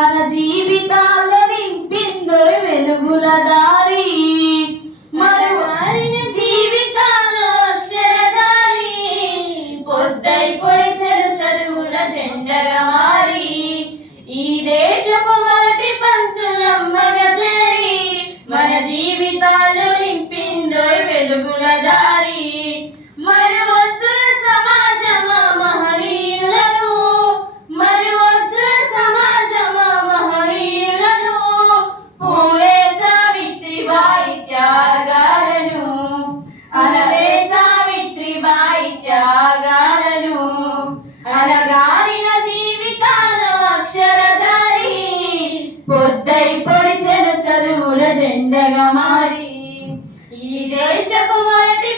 మన జీవితాల్లో నింపిందో వెలుగుల దారి. మరువారిన జీవితాల్లో అక్షరదారి పొద్దై పొడిసెను చదువుల జెండగా దేశపు మొదటి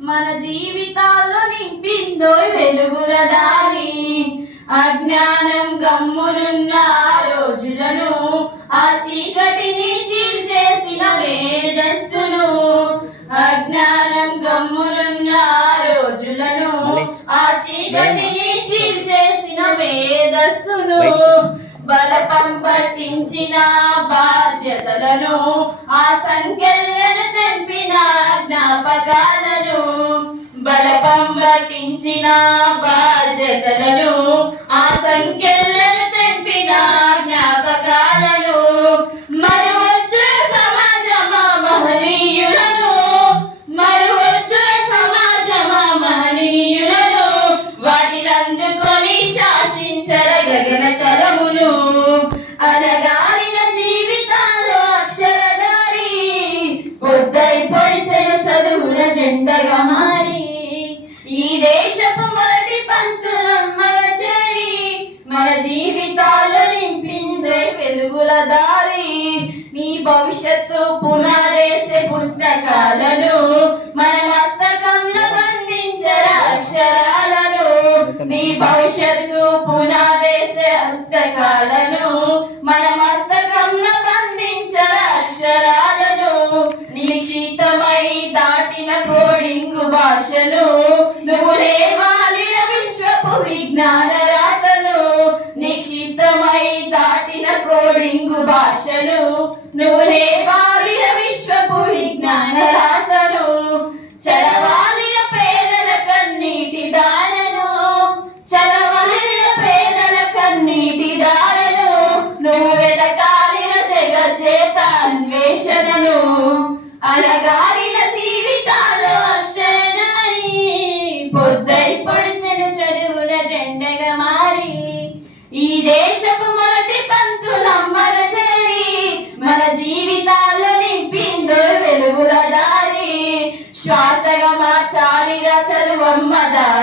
మన జీవితాల్లో నింపిందో వెలుగుల దారి. అజ్ఞానం గమ్మునున్న రోజులను ఆ చీకటిని చీల్చేసిన మేధస్సును. అజ్ఞానం గమ్మునున్న రోజులను ఆ చీకటిని చీల్చేసిన మేధస్సును. బలపం పట్టించిన బాధ్యతలను ఆ సంఖ్యలను తెంపిన జ్ఞాపకాలను బలపం పట్టించిన బాధ్యతలను భవిష్యత్తు పునాదేసే పుస్తకాలను మన మస్తకంలో బంధించర అక్షరాలను నిశ్చితమై దాటిన కోడింగు భాషను నువ్వు రేవాలిన విశ్వపు విజ్ఞాన రాతను నిశ్చితమై దాటిన కోడింగు భాషను నువ్వు రే శరణు అనగారిన జీవితాలు అక్షరనారి పొద్దై పొడిచెను చదువున జెండగా మారి. ఈ దేశపు మొదటి పంతులమ్మల చేరి మన జీవితాల్లో నింపిందో వెలుగుల దారి. శ్వాసగా మార్చాలిరా చదువమ్మ దారి